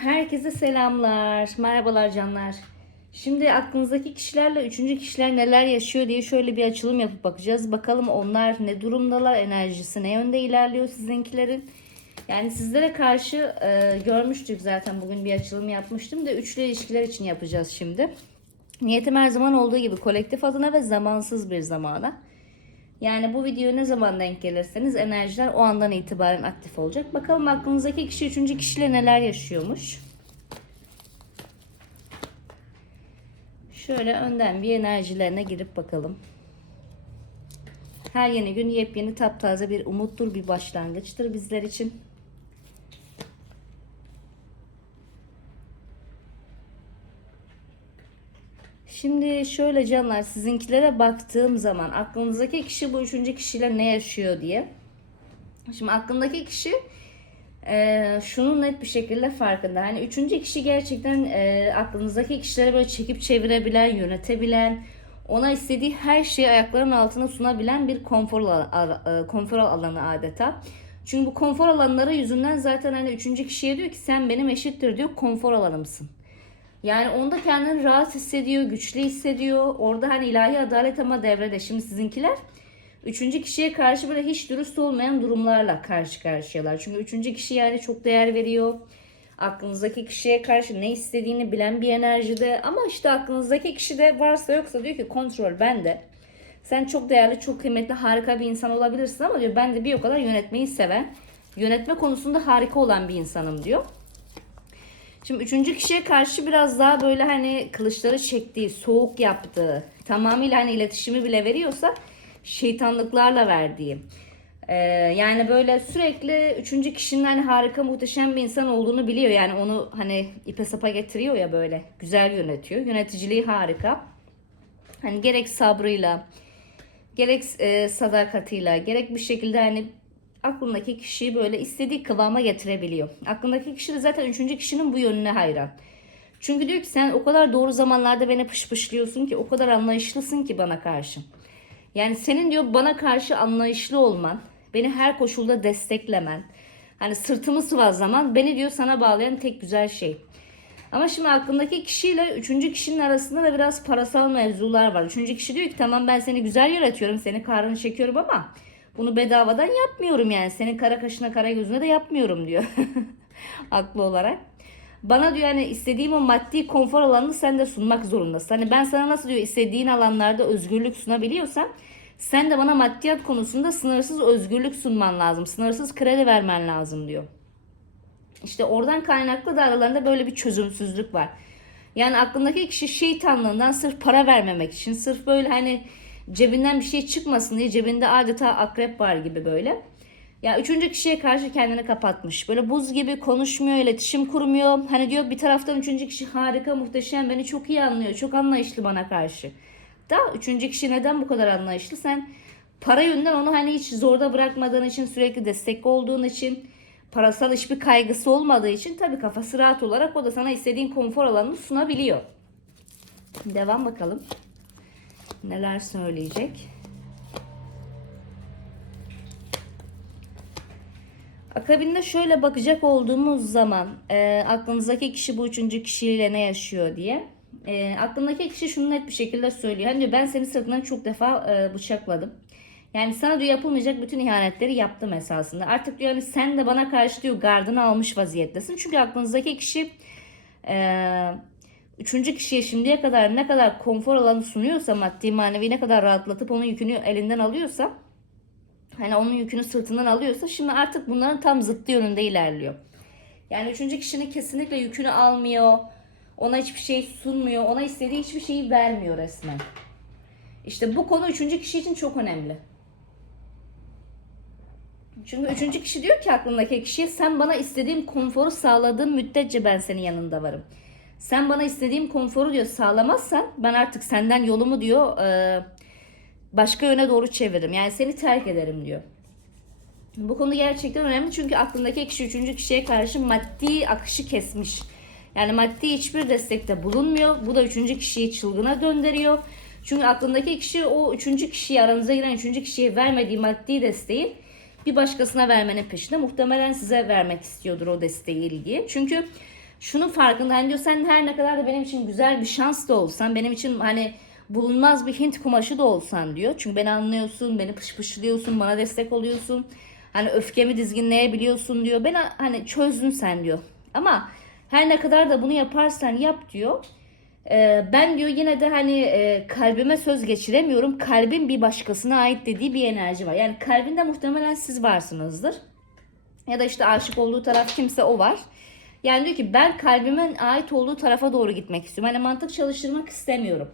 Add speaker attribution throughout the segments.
Speaker 1: Herkese selamlar. Merhabalar canlar. Şimdi aklınızdaki kişilerle üçüncü kişiler neler yaşıyor diye şöyle bir açılım yapıp bakacağız. Bakalım onlar ne durumdalar, enerjisi ne yönde ilerliyor sizinkilerin. Yani sizlere karşı e, görmüştük zaten bugün bir açılım yapmıştım da üçlü ilişkiler için yapacağız şimdi. Niyetim her zaman olduğu gibi kolektif adına ve zamansız bir zamana. Yani bu video ne zaman denk gelirseniz enerjiler o andan itibaren aktif olacak. Bakalım aklınızdaki kişi üçüncü kişiyle neler yaşıyormuş. Şöyle önden bir enerjilerine girip bakalım. Her yeni gün yepyeni taptaze bir umuttur, bir başlangıçtır bizler için. Şimdi şöyle canlar sizinkilere baktığım zaman aklınızdaki kişi bu üçüncü kişiyle ne yaşıyor diye. Şimdi aklındaki kişi e, şunun net bir şekilde farkında. Hani üçüncü kişi gerçekten e, aklınızdaki kişileri böyle çekip çevirebilen, yönetebilen, ona istediği her şeyi ayaklarının altına sunabilen bir konfor, alanı, konfor alanı adeta. Çünkü bu konfor alanları yüzünden zaten hani üçüncü kişiye diyor ki sen benim eşittir diyor konfor alanımsın. Yani onda kendini rahat hissediyor, güçlü hissediyor. Orada hani ilahi adalet ama devrede. Şimdi sizinkiler üçüncü kişiye karşı böyle hiç dürüst olmayan durumlarla karşı karşıyalar. Çünkü üçüncü kişi yani çok değer veriyor. Aklınızdaki kişiye karşı ne istediğini bilen bir enerjide. Ama işte aklınızdaki kişi de varsa yoksa diyor ki kontrol bende. Sen çok değerli, çok kıymetli, harika bir insan olabilirsin ama diyor ben de bir o kadar yönetmeyi seven, yönetme konusunda harika olan bir insanım diyor. Şimdi üçüncü kişiye karşı biraz daha böyle hani kılıçları çektiği, soğuk yaptığı, tamamıyla hani iletişimi bile veriyorsa şeytanlıklarla verdiği. Ee, yani böyle sürekli üçüncü kişinin hani harika muhteşem bir insan olduğunu biliyor. Yani onu hani ipe sapa getiriyor ya böyle güzel yönetiyor. Yöneticiliği harika. Hani gerek sabrıyla, gerek e, sadakatiyle, gerek bir şekilde hani aklındaki kişiyi böyle istediği kıvama getirebiliyor. Aklındaki kişi de zaten üçüncü kişinin bu yönüne hayran. Çünkü diyor ki sen o kadar doğru zamanlarda beni pışpışlıyorsun ki o kadar anlayışlısın ki bana karşı. Yani senin diyor bana karşı anlayışlı olman, beni her koşulda desteklemen, hani sırtımı sıvazlaman beni diyor sana bağlayan tek güzel şey. Ama şimdi aklındaki kişiyle üçüncü kişinin arasında da biraz parasal mevzular var. Üçüncü kişi diyor ki tamam ben seni güzel yönetiyorum, seni karnını çekiyorum ama bunu bedavadan yapmıyorum yani. Senin kara kaşına kara gözüne de yapmıyorum diyor. Haklı olarak. Bana diyor hani istediğim o maddi konfor alanını sen de sunmak zorundasın. Hani ben sana nasıl diyor istediğin alanlarda özgürlük sunabiliyorsam sen de bana maddiyat konusunda sınırsız özgürlük sunman lazım. Sınırsız kredi vermen lazım diyor. İşte oradan kaynaklı da aralarında böyle bir çözümsüzlük var. Yani aklındaki kişi şeytanlığından sırf para vermemek için, sırf böyle hani cebinden bir şey çıkmasın diye cebinde adeta akrep var gibi böyle. Ya üçüncü kişiye karşı kendini kapatmış. Böyle buz gibi konuşmuyor, iletişim kurmuyor. Hani diyor bir taraftan üçüncü kişi harika, muhteşem, beni çok iyi anlıyor, çok anlayışlı bana karşı. Da üçüncü kişi neden bu kadar anlayışlı? Sen para yönünden onu hani hiç zorda bırakmadığın için, sürekli destek olduğun için, parasal hiçbir kaygısı olmadığı için tabii kafası rahat olarak o da sana istediğin konfor alanını sunabiliyor. Devam bakalım neler söyleyecek. Akabinde şöyle bakacak olduğumuz zaman e, aklınızdaki kişi bu üçüncü kişiyle ne yaşıyor diye. E, aklındaki kişi şunu net bir şekilde söylüyor. Hani diyor ben seni sırtından çok defa e, bıçakladım. Yani sana diyor yapılmayacak bütün ihanetleri yaptım esasında. Artık diyor hani sen de bana karşı diyor gardını almış vaziyettesin. Çünkü aklınızdaki kişi e, üçüncü kişiye şimdiye kadar ne kadar konfor alanı sunuyorsa maddi manevi ne kadar rahatlatıp onun yükünü elinden alıyorsa hani onun yükünü sırtından alıyorsa şimdi artık bunların tam zıttı yönünde ilerliyor. Yani üçüncü kişinin kesinlikle yükünü almıyor. Ona hiçbir şey sunmuyor. Ona istediği hiçbir şeyi vermiyor resmen. İşte bu konu üçüncü kişi için çok önemli. Çünkü üçüncü kişi diyor ki aklındaki kişiye sen bana istediğim konforu sağladığın müddetçe ben senin yanında varım. Sen bana istediğim konforu diyor sağlamazsan ben artık senden yolumu diyor e, başka yöne doğru çeviririm. Yani seni terk ederim diyor. Bu konu gerçekten önemli çünkü aklındaki kişi üçüncü kişiye karşı maddi akışı kesmiş. Yani maddi hiçbir destekte bulunmuyor. Bu da üçüncü kişiyi çılgına döndürüyor. Çünkü aklındaki kişi o üçüncü kişiye aranıza giren üçüncü kişiye vermediği maddi desteği bir başkasına vermenin peşinde. Muhtemelen size vermek istiyordur o desteği ilgiyi. Çünkü şunun farkında hani diyor sen her ne kadar da benim için güzel bir şans da olsan benim için hani bulunmaz bir Hint kumaşı da olsan diyor. Çünkü beni anlıyorsun, beni pışpışlıyorsun, bana destek oluyorsun. Hani öfkemi dizginleyebiliyorsun diyor. Beni hani çözdün sen diyor. Ama her ne kadar da bunu yaparsan yap diyor. Ee, ben diyor yine de hani e, kalbime söz geçiremiyorum. Kalbim bir başkasına ait dediği bir enerji var. Yani kalbinde muhtemelen siz varsınızdır. Ya da işte aşık olduğu taraf kimse o var. Yani diyor ki ben kalbimin ait olduğu tarafa doğru gitmek istiyorum. Hani mantık çalıştırmak istemiyorum.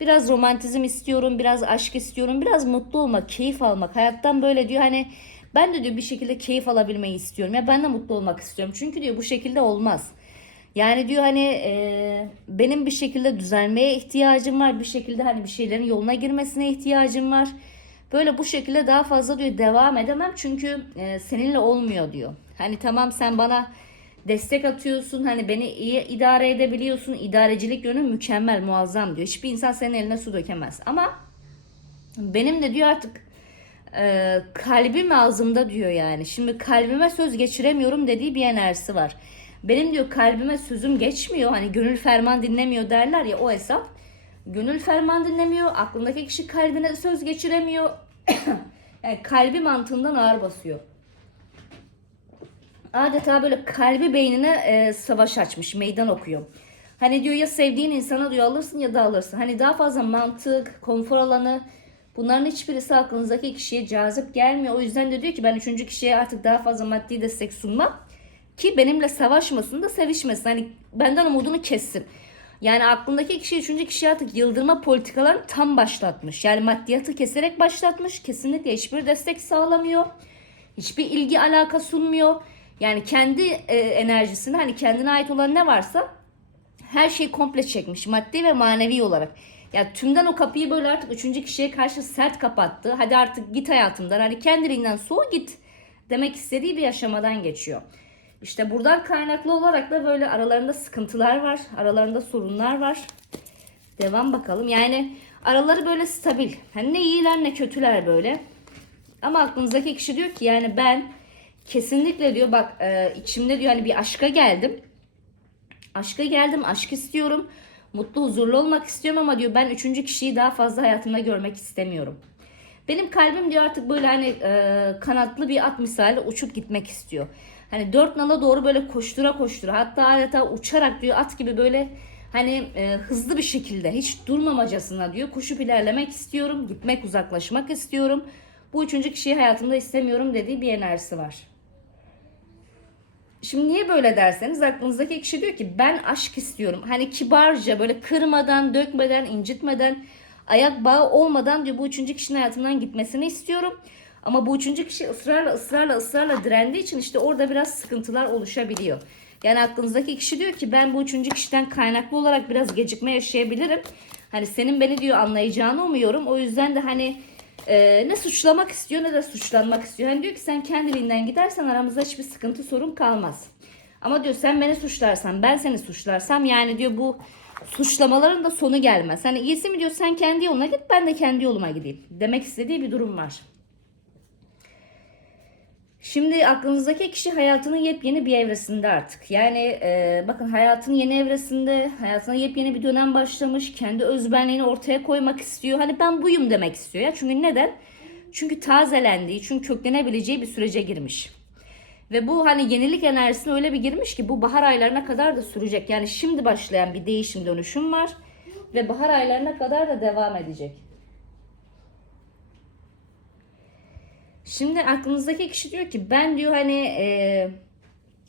Speaker 1: Biraz romantizm istiyorum, biraz aşk istiyorum, biraz mutlu olmak, keyif almak. Hayattan böyle diyor hani ben de diyor bir şekilde keyif alabilmeyi istiyorum. Ya ben de mutlu olmak istiyorum. Çünkü diyor bu şekilde olmaz. Yani diyor hani e, benim bir şekilde düzelmeye ihtiyacım var. Bir şekilde hani bir şeylerin yoluna girmesine ihtiyacım var. Böyle bu şekilde daha fazla diyor devam edemem. Çünkü e, seninle olmuyor diyor. Hani tamam sen bana destek atıyorsun. Hani beni iyi idare edebiliyorsun. İdarecilik yönü mükemmel, muazzam diyor. Hiçbir insan senin eline su dökemez. Ama benim de diyor artık e, kalbim ağzımda diyor yani. Şimdi kalbime söz geçiremiyorum dediği bir enerjisi var. Benim diyor kalbime sözüm geçmiyor. Hani gönül ferman dinlemiyor derler ya o hesap. Gönül ferman dinlemiyor. Aklındaki kişi kalbine söz geçiremiyor. yani kalbi mantığından ağır basıyor. Adeta böyle kalbi beynine e, savaş açmış, meydan okuyor. Hani diyor ya sevdiğin insana diyor alırsın ya da alırsın. Hani daha fazla mantık, konfor alanı bunların hiçbirisi aklınızdaki kişiye cazip gelmiyor. O yüzden de diyor ki ben üçüncü kişiye artık daha fazla maddi destek sunmam. Ki benimle savaşmasın da sevişmesin. Hani benden umudunu kessin. Yani aklındaki kişi üçüncü kişi artık yıldırma politikalarını tam başlatmış. Yani maddiyatı keserek başlatmış. Kesinlikle hiçbir destek sağlamıyor. Hiçbir ilgi alaka sunmuyor. Yani kendi e, enerjisini hani kendine ait olan ne varsa her şeyi komple çekmiş. Maddi ve manevi olarak. Yani tümden o kapıyı böyle artık üçüncü kişiye karşı sert kapattı. Hadi artık git hayatımdan. Hani kendiliğinden soğu git demek istediği bir aşamadan geçiyor. İşte buradan kaynaklı olarak da böyle aralarında sıkıntılar var. Aralarında sorunlar var. Devam bakalım. Yani araları böyle stabil. Hani ne iyiler ne kötüler böyle. Ama aklınızdaki kişi diyor ki yani ben kesinlikle diyor bak e, içimde diyor hani bir aşka geldim. Aşka geldim, aşk istiyorum. Mutlu, huzurlu olmak istiyorum ama diyor ben üçüncü kişiyi daha fazla hayatımda görmek istemiyorum. Benim kalbim diyor artık böyle hani e, kanatlı bir at misali uçup gitmek istiyor. Hani dört nala doğru böyle koştura koştura hatta adeta uçarak diyor at gibi böyle hani e, hızlı bir şekilde hiç durmamacasına diyor koşup ilerlemek istiyorum. Gitmek uzaklaşmak istiyorum. Bu üçüncü kişiyi hayatımda istemiyorum dediği bir enerjisi var. Şimdi niye böyle derseniz aklınızdaki kişi diyor ki ben aşk istiyorum. Hani kibarca böyle kırmadan, dökmeden, incitmeden, ayak bağı olmadan diyor bu üçüncü kişinin hayatımdan gitmesini istiyorum. Ama bu üçüncü kişi ısrarla ısrarla ısrarla direndiği için işte orada biraz sıkıntılar oluşabiliyor. Yani aklınızdaki kişi diyor ki ben bu üçüncü kişiden kaynaklı olarak biraz gecikme yaşayabilirim. Hani senin beni diyor anlayacağını umuyorum. O yüzden de hani e, ne suçlamak istiyor ne de suçlanmak istiyor. Hani diyor ki sen kendiliğinden gidersen aramızda hiçbir sıkıntı sorun kalmaz. Ama diyor sen beni suçlarsan ben seni suçlarsam yani diyor bu suçlamaların da sonu gelmez. Hani iyisi mi diyor sen kendi yoluna git ben de kendi yoluma gideyim. Demek istediği bir durum var. Şimdi aklınızdaki kişi hayatının yepyeni bir evresinde artık. Yani e, bakın hayatın yeni evresinde, hayatına yepyeni bir dönem başlamış. Kendi özbenliğini ortaya koymak istiyor. Hani ben buyum demek istiyor ya. Çünkü neden? Çünkü tazelendiği, çünkü köklenebileceği bir sürece girmiş. Ve bu hani yenilik enerjisine öyle bir girmiş ki bu bahar aylarına kadar da sürecek. Yani şimdi başlayan bir değişim dönüşüm var. Ve bahar aylarına kadar da devam edecek. Şimdi aklınızdaki kişi diyor ki ben diyor hani e,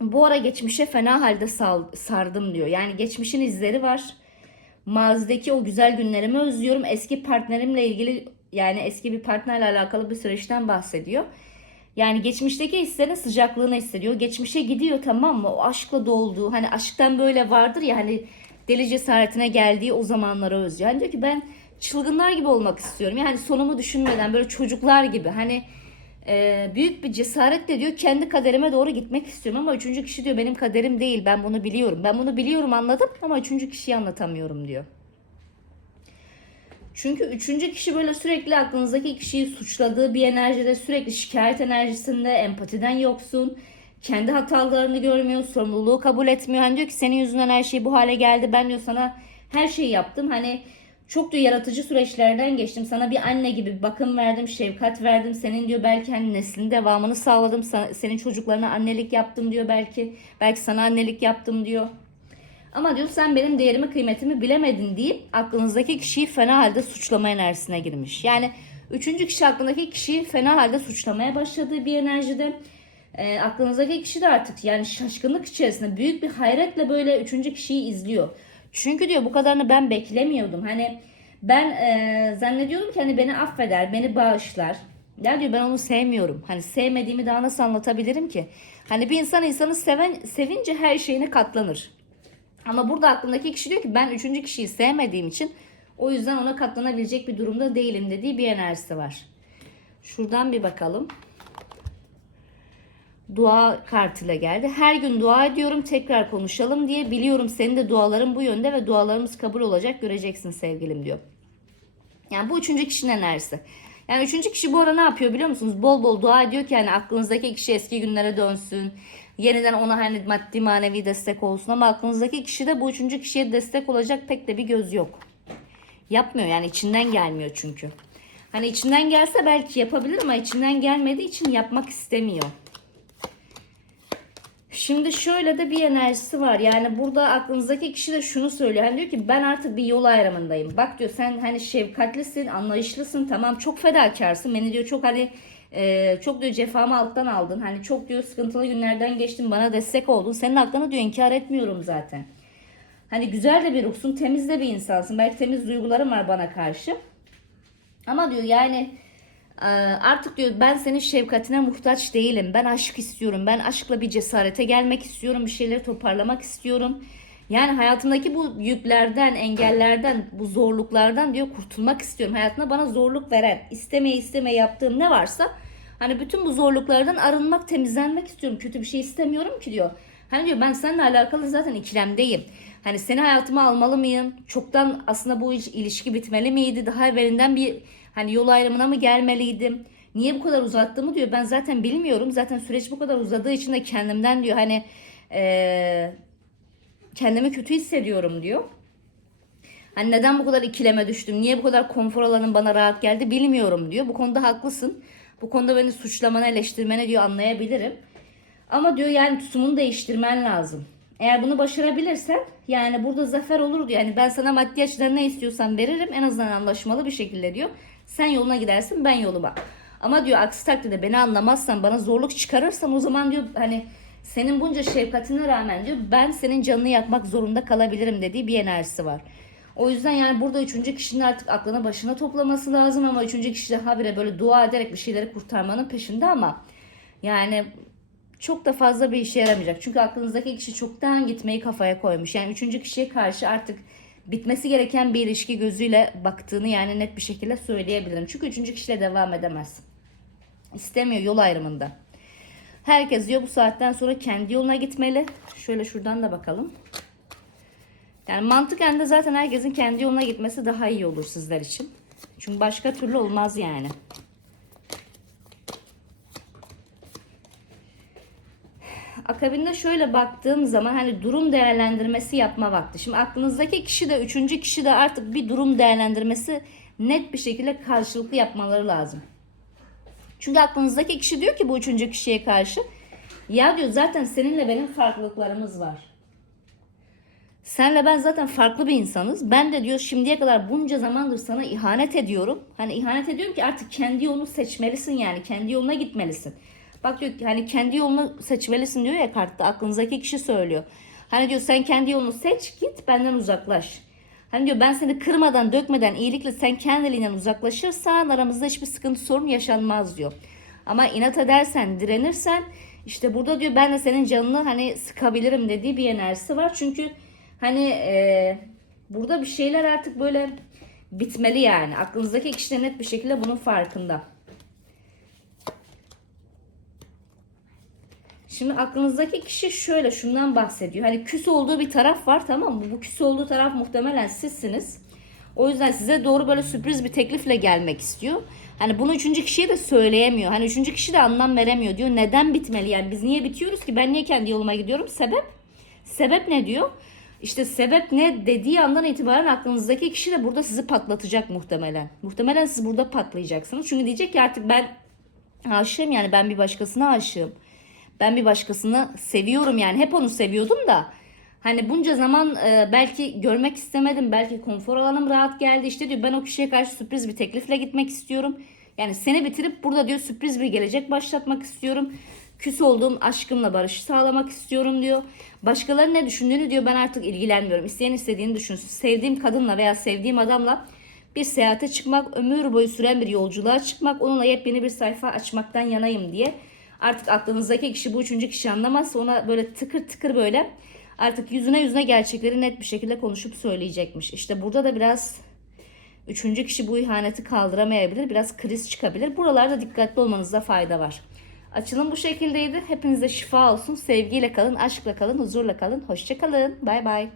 Speaker 1: bu ara geçmişe fena halde sal, sardım diyor. Yani geçmişin izleri var. Mazideki o güzel günlerimi özlüyorum. Eski partnerimle ilgili yani eski bir partnerle alakalı bir süreçten bahsediyor. Yani geçmişteki hislerin sıcaklığını hissediyor. Geçmişe gidiyor tamam mı? O aşkla dolduğu hani aşktan böyle vardır ya hani deli cesaretine geldiği o zamanları özlüyor. Yani diyor ki ben çılgınlar gibi olmak istiyorum. Yani sonumu düşünmeden böyle çocuklar gibi hani e, büyük bir cesaretle diyor kendi kaderime doğru gitmek istiyorum ama üçüncü kişi diyor benim kaderim değil ben bunu biliyorum. Ben bunu biliyorum anladım ama üçüncü kişiyi anlatamıyorum diyor. Çünkü üçüncü kişi böyle sürekli aklınızdaki kişiyi suçladığı bir enerjide sürekli şikayet enerjisinde empatiden yoksun. kendi hatalarını görmüyor, sorumluluğu kabul etmiyor. Hani diyor ki senin yüzünden her şey bu hale geldi. Ben diyor sana her şeyi yaptım. Hani çok diyor yaratıcı süreçlerden geçtim. Sana bir anne gibi bakım verdim, şefkat verdim. Senin diyor belki hani neslin devamını sağladım. Sana- senin çocuklarına annelik yaptım diyor belki. Belki sana annelik yaptım diyor. Ama diyor sen benim değerimi kıymetimi bilemedin deyip aklınızdaki kişiyi fena halde suçlama enerjisine girmiş. Yani üçüncü kişi aklındaki kişiyi fena halde suçlamaya başladığı bir enerjide. E, aklınızdaki kişi de artık yani şaşkınlık içerisinde büyük bir hayretle böyle üçüncü kişiyi izliyor. Çünkü diyor bu kadarını ben beklemiyordum. Hani ben e, zannediyordum ki hani beni affeder, beni bağışlar. Ya diyor ben onu sevmiyorum. Hani sevmediğimi daha nasıl anlatabilirim ki? Hani bir insan insanı seven, sevince her şeyine katlanır. Ama burada aklındaki kişi diyor ki ben üçüncü kişiyi sevmediğim için o yüzden ona katlanabilecek bir durumda değilim dediği bir enerjisi var. Şuradan bir bakalım. Dua kartıyla geldi. Her gün dua ediyorum tekrar konuşalım diye biliyorum senin de duaların bu yönde ve dualarımız kabul olacak göreceksin sevgilim diyor. Yani bu üçüncü kişinin enerjisi. Yani üçüncü kişi bu ara ne yapıyor biliyor musunuz? Bol bol dua ediyor ki hani aklınızdaki kişi eski günlere dönsün. Yeniden ona hani maddi manevi destek olsun. Ama aklınızdaki kişi de bu üçüncü kişiye destek olacak pek de bir göz yok. Yapmıyor yani içinden gelmiyor çünkü. Hani içinden gelse belki yapabilir ama içinden gelmediği için yapmak istemiyor. Şimdi şöyle de bir enerjisi var. Yani burada aklınızdaki kişi de şunu söylüyor. Hani diyor ki ben artık bir yol ayrımındayım. Bak diyor sen hani şefkatlisin, anlayışlısın. Tamam çok fedakarsın. Beni diyor çok hani e, çok diyor cefamı alttan aldın. Hani çok diyor sıkıntılı günlerden geçtin. Bana destek oldun. Senin hakkını diyor inkar etmiyorum zaten. Hani güzel de bir ruhsun, temiz de bir insansın. Belki temiz duyguların var bana karşı. Ama diyor yani artık diyor ben senin şefkatine muhtaç değilim. Ben aşk istiyorum. Ben aşkla bir cesarete gelmek istiyorum. Bir şeyleri toparlamak istiyorum. Yani hayatımdaki bu yüklerden, engellerden, bu zorluklardan diyor kurtulmak istiyorum. Hayatımda bana zorluk veren, istemeye istemeye yaptığım ne varsa hani bütün bu zorluklardan arınmak, temizlenmek istiyorum. Kötü bir şey istemiyorum ki diyor. Hani diyor ben seninle alakalı zaten ikilemdeyim. Hani seni hayatıma almalı mıyım? Çoktan aslında bu iş- ilişki bitmeli miydi? Daha evvelinden bir hani yol ayrımına mı gelmeliydim? Niye bu kadar uzattığımı diyor. Ben zaten bilmiyorum. Zaten süreç bu kadar uzadığı için de kendimden diyor hani eee, kendimi kötü hissediyorum diyor. Hani neden bu kadar ikileme düştüm? Niye bu kadar konfor alanım bana rahat geldi bilmiyorum diyor. Bu konuda haklısın. Bu konuda beni suçlamana, eleştirmene diyor anlayabilirim. Ama diyor yani tutumunu değiştirmen lazım. Eğer bunu başarabilirsen yani burada zafer olur diyor. Yani ben sana maddi açıdan ne istiyorsan veririm en azından anlaşmalı bir şekilde diyor. Sen yoluna gidersin ben yoluma. Ama diyor aksi takdirde beni anlamazsan bana zorluk çıkarırsan o zaman diyor hani senin bunca şefkatine rağmen diyor ben senin canını yakmak zorunda kalabilirim dediği bir enerjisi var. O yüzden yani burada üçüncü kişinin artık aklını başına toplaması lazım ama üçüncü kişi de habire böyle dua ederek bir şeyleri kurtarmanın peşinde ama yani çok da fazla bir işe yaramayacak. Çünkü aklınızdaki kişi çoktan gitmeyi kafaya koymuş. Yani üçüncü kişiye karşı artık bitmesi gereken bir ilişki gözüyle baktığını yani net bir şekilde söyleyebilirim. Çünkü üçüncü kişiyle devam edemez. İstemiyor yol ayrımında. Herkes diyor bu saatten sonra kendi yoluna gitmeli. Şöyle şuradan da bakalım. Yani mantıken de zaten herkesin kendi yoluna gitmesi daha iyi olur sizler için. Çünkü başka türlü olmaz yani. Akabinde şöyle baktığım zaman hani durum değerlendirmesi yapma vakti. Şimdi aklınızdaki kişi de üçüncü kişi de artık bir durum değerlendirmesi net bir şekilde karşılıklı yapmaları lazım. Çünkü aklınızdaki kişi diyor ki bu üçüncü kişiye karşı ya diyor zaten seninle benim farklılıklarımız var. Senle ben zaten farklı bir insanız. Ben de diyor şimdiye kadar bunca zamandır sana ihanet ediyorum. Hani ihanet ediyorum ki artık kendi yolunu seçmelisin yani. Kendi yoluna gitmelisin. Bak diyor hani kendi yolunu seçmelisin diyor ya kartta aklınızdaki kişi söylüyor. Hani diyor sen kendi yolunu seç git benden uzaklaş. Hani diyor ben seni kırmadan dökmeden iyilikle sen kendiliğinden uzaklaşırsan aramızda hiçbir sıkıntı sorun yaşanmaz diyor. Ama inat edersen direnirsen işte burada diyor ben de senin canını hani sıkabilirim dediği bir enerjisi var. Çünkü hani e, burada bir şeyler artık böyle bitmeli yani. Aklınızdaki kişi de net bir şekilde bunun farkında. Şimdi aklınızdaki kişi şöyle şundan bahsediyor. Hani küs olduğu bir taraf var tamam mı? Bu küs olduğu taraf muhtemelen sizsiniz. O yüzden size doğru böyle sürpriz bir teklifle gelmek istiyor. Hani bunu üçüncü kişiye de söyleyemiyor. Hani üçüncü kişi de anlam veremiyor diyor. Neden bitmeli yani biz niye bitiyoruz ki? Ben niye kendi yoluma gidiyorum? Sebep? Sebep ne diyor? İşte sebep ne dediği andan itibaren aklınızdaki kişi de burada sizi patlatacak muhtemelen. Muhtemelen siz burada patlayacaksınız. Çünkü diyecek ki artık ben aşığım yani ben bir başkasına aşığım. Ben bir başkasını seviyorum yani hep onu seviyordum da. Hani bunca zaman e, belki görmek istemedim. Belki konfor alanım rahat geldi. İşte diyor ben o kişiye karşı sürpriz bir teklifle gitmek istiyorum. Yani seni bitirip burada diyor sürpriz bir gelecek başlatmak istiyorum. Küs olduğum aşkımla barış sağlamak istiyorum diyor. Başkalarının ne düşündüğünü diyor ben artık ilgilenmiyorum. İsteyen istediğini düşünsün. Sevdiğim kadınla veya sevdiğim adamla bir seyahate çıkmak, ömür boyu süren bir yolculuğa çıkmak, onunla yepyeni bir sayfa açmaktan yanayım diye. Artık aklınızdaki kişi bu üçüncü kişi anlamazsa ona böyle tıkır tıkır böyle artık yüzüne yüzüne gerçekleri net bir şekilde konuşup söyleyecekmiş. İşte burada da biraz üçüncü kişi bu ihaneti kaldıramayabilir. Biraz kriz çıkabilir. Buralarda dikkatli olmanızda fayda var. Açılım bu şekildeydi. Hepinize şifa olsun. Sevgiyle kalın, aşkla kalın, huzurla kalın. Hoşça kalın. Bay bay.